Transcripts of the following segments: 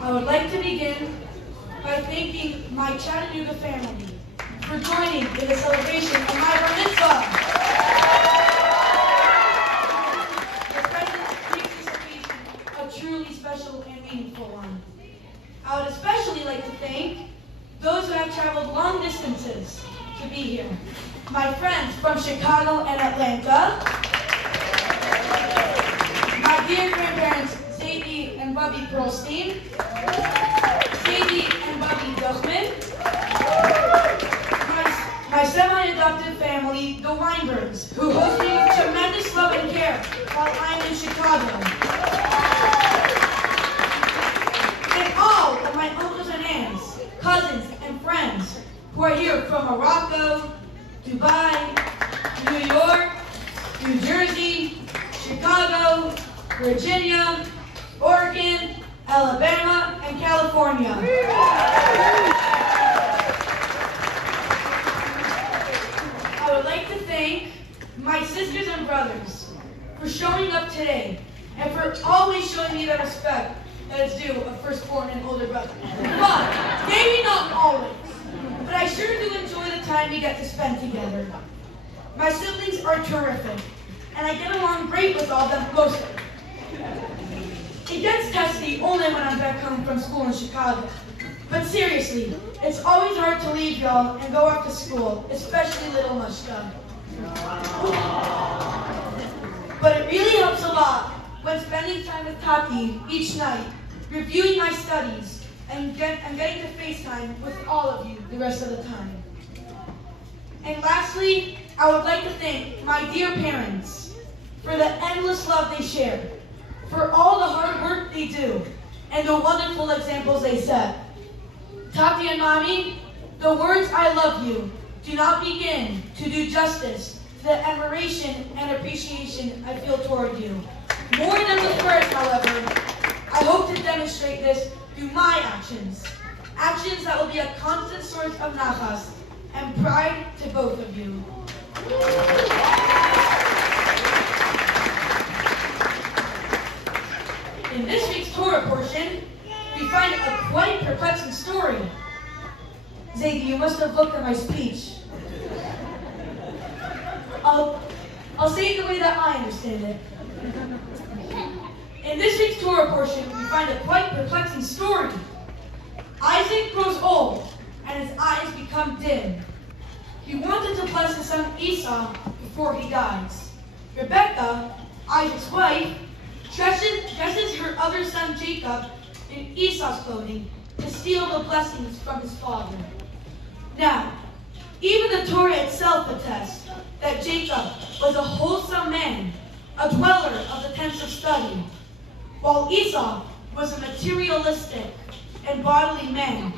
I would like to begin by thanking my Chattanooga family for joining in the celebration of my bar mitzvah. The president makes this occasion a truly special and meaningful one. I would especially like to thank those who have traveled long distances to be here. My friends from Chicago and Atlanta, my dear grandparents, Zadie and Bubby Pearlstein, Zadie and Bubby Duchman, my semi-adopted family, the Weinbergs, who host me with tremendous love and care while I'm in Chicago. And all of my uncles and aunts, cousins and friends who are here from Morocco, Dubai, New York, New Jersey, Chicago, Virginia, Oregon, Alabama, and California. I would like to thank my sisters and brothers for showing up today and for always showing me the respect that is due a firstborn and older brother. But maybe not always, but I sure do enjoy the time we get to spend together. My siblings are terrific, and I get along great with all of them mostly. It gets testy only when I'm back home from school in Chicago. But seriously, it's always hard to leave y'all and go off to school, especially little Mushka. But it really helps a lot when spending time with Tati each night, reviewing my studies, and getting to FaceTime with all of you the rest of the time. And lastly, I would like to thank my dear parents for the endless love they share, for all the hard work they do, and the wonderful examples they set. Tati and Mommy, the words I love you do not begin to do justice to the admiration and appreciation I feel toward you. More than the words, however, I hope to demonstrate this through my actions. Actions that will be a constant source of nachas and pride to both of you. In this week's Torah portion, we find a quite perplexing story. Zadie, you must have looked at my speech. I'll say it the way that I understand it. In this week's Torah portion, we find a quite perplexing story. Isaac grows old, and his eyes become dim. He wanted to bless his son Esau before he dies. Rebekah, Isaac's wife, dresses her other son Jacob in Esau's clothing to steal the blessings from his father. Now, even the Torah itself attests that Jacob was a wholesome man, a dweller of the tents of study, while Esau was a materialistic and bodily man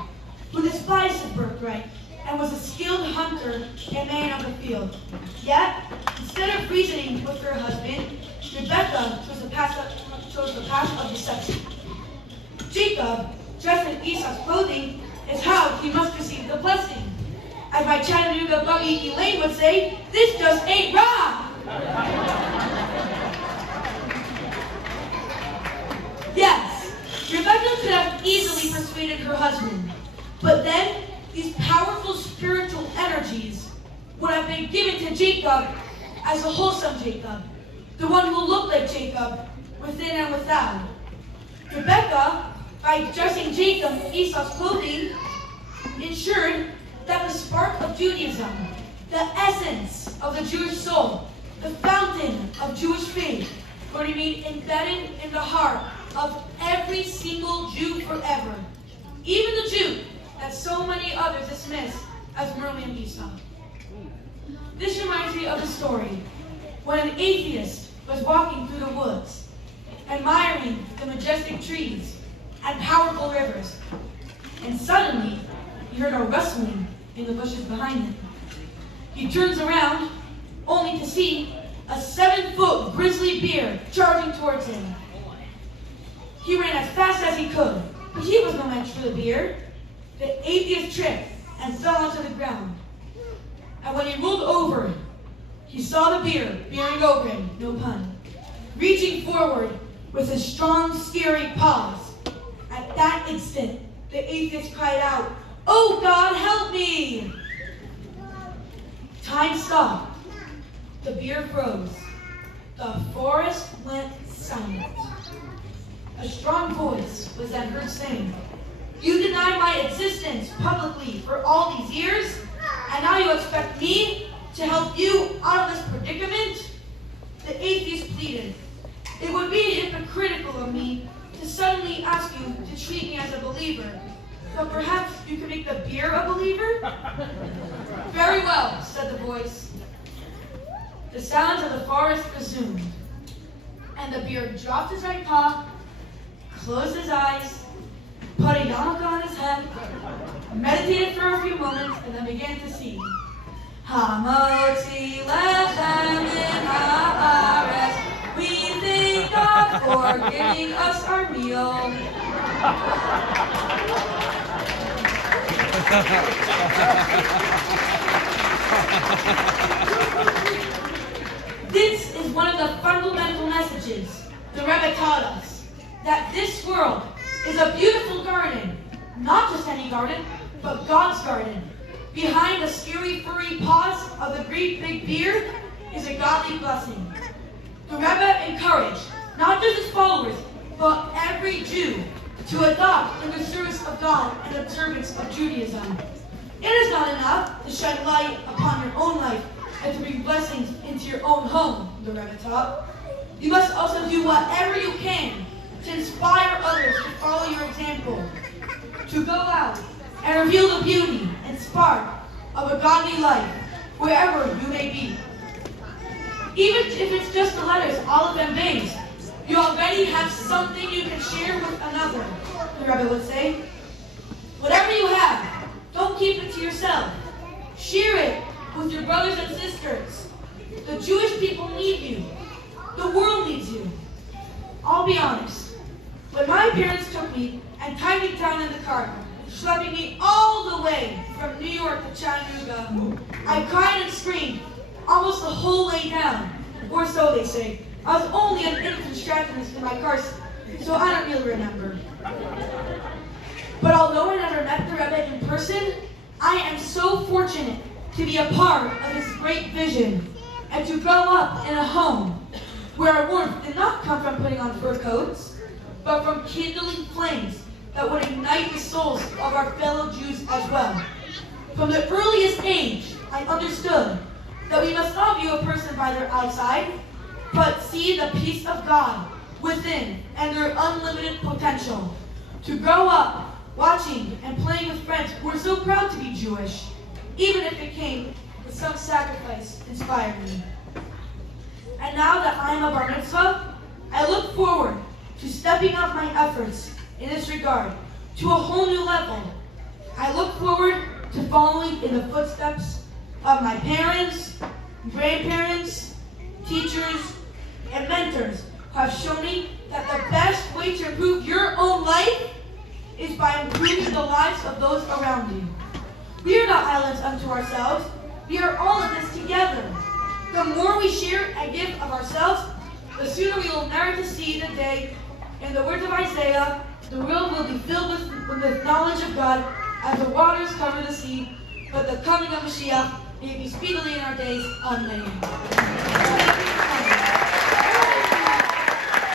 who despised his birthright and was a skilled hunter and man of the field. Yet, instead of reasoning with her husband, Rebekah chose the path of deception. Jacob, dressed in Esau's clothing, is how he must receive the blessing. As my Chattanooga buggy Elaine would say, this just ain't right. Yes, Rebekah could have easily persuaded her husband, but then these powerful spiritual energies would have been given to Jacob as a wholesome Jacob, the one who looked like Jacob within and without. Rebekah, by dressing Jacob in Esau's clothing, ensured that the spark of Judaism, the essence of the Jewish soul, the fountain of Jewish faith, would remain embedded in the heart of every single Jew forever, even the Jew that so many others dismiss as merely an Esau. This reminds me of a story when an atheist was walking through the woods, admiring the majestic trees and powerful rivers, and suddenly he heard a rustling in the bushes behind him. He turns around, only to see a 7-foot grizzly bear charging towards him. He ran as fast as he could, but he was no match for the bear. The atheist tripped and fell onto the ground. And when he rolled over, he saw the bear bearing over him, no pun. reaching forward with his strong, scary paws. At that instant, the atheist cried out, "Oh God, help me!" Time stopped. The beer froze. The forest went silent. A strong voice was then heard saying, "You denied my existence publicly for all these years, and now you expect me to help you out of this predicament?" The atheist pleaded, "It would be hypocritical of me to suddenly ask you to treat me as a believer, but perhaps you could make the beer a believer?" "Very well," said the voice. The sounds of the forest resumed, and the beer dropped his right paw, closed his eyes, put a yarmulke on his head, meditated for a few moments, and then began to sing. Hamotzi lechem min haaretz, we thank God for giving us our meal. This is one of the fundamental messages the Rebbe taught us, that this world is a beautiful garden, not just any garden, but God's garden. Behind the scary furry paws of the great big beard is a godly blessing. The Rebbe encouraged not just his followers, but every Jew to adopt in the service of God and observance of Judaism. It is not enough to shed light upon your own life and to bring blessings into your own home, the Rebbe taught. You must also do whatever you can to inspire others to follow your example, to go out and reveal the beauty and spark of a godly life wherever you may be. Even if it's just the letters Aleph and Beis, you already have something you can share with another, the Rebbe would say. Whatever you have, don't keep it to yourself. Share it with your brothers and sisters. The Jewish people need you. The world needs you. I'll be honest. When my parents took me and tied me down in the car, schlepping me all the way from New York to Chattanooga, I cried and screamed almost the whole way down. Or so they say. I was only an infant strapped in my car seat, so I don't really remember. But although I never met the Rebbe in person, I am so fortunate to be a part of his great vision and to grow up in a home where our warmth did not come from putting on fur coats, but from kindling flames that would ignite the souls of our fellow Jews as well. From the earliest age, I understood that we must not view a person by their outside, but see the peace of God within and their unlimited potential. To grow up watching and playing with friends who were so proud to be Jewish, even if it came with some sacrifice, inspired me. And now that I am a bar mitzvah, I look forward to stepping up my efforts in this regard to a whole new level. I look forward to following in the footsteps of my parents, grandparents, teachers, and mentors who have shown me that the best way to improve your own life is by improving the lives of those around you. We are not islands unto ourselves. We are all in this together. The more we share and give of ourselves, the sooner we will merit to see the day. In the words of Isaiah, the world will be filled with knowledge of God as the waters cover the sea, but the coming of Mashiach may be speedily in our days. Amen.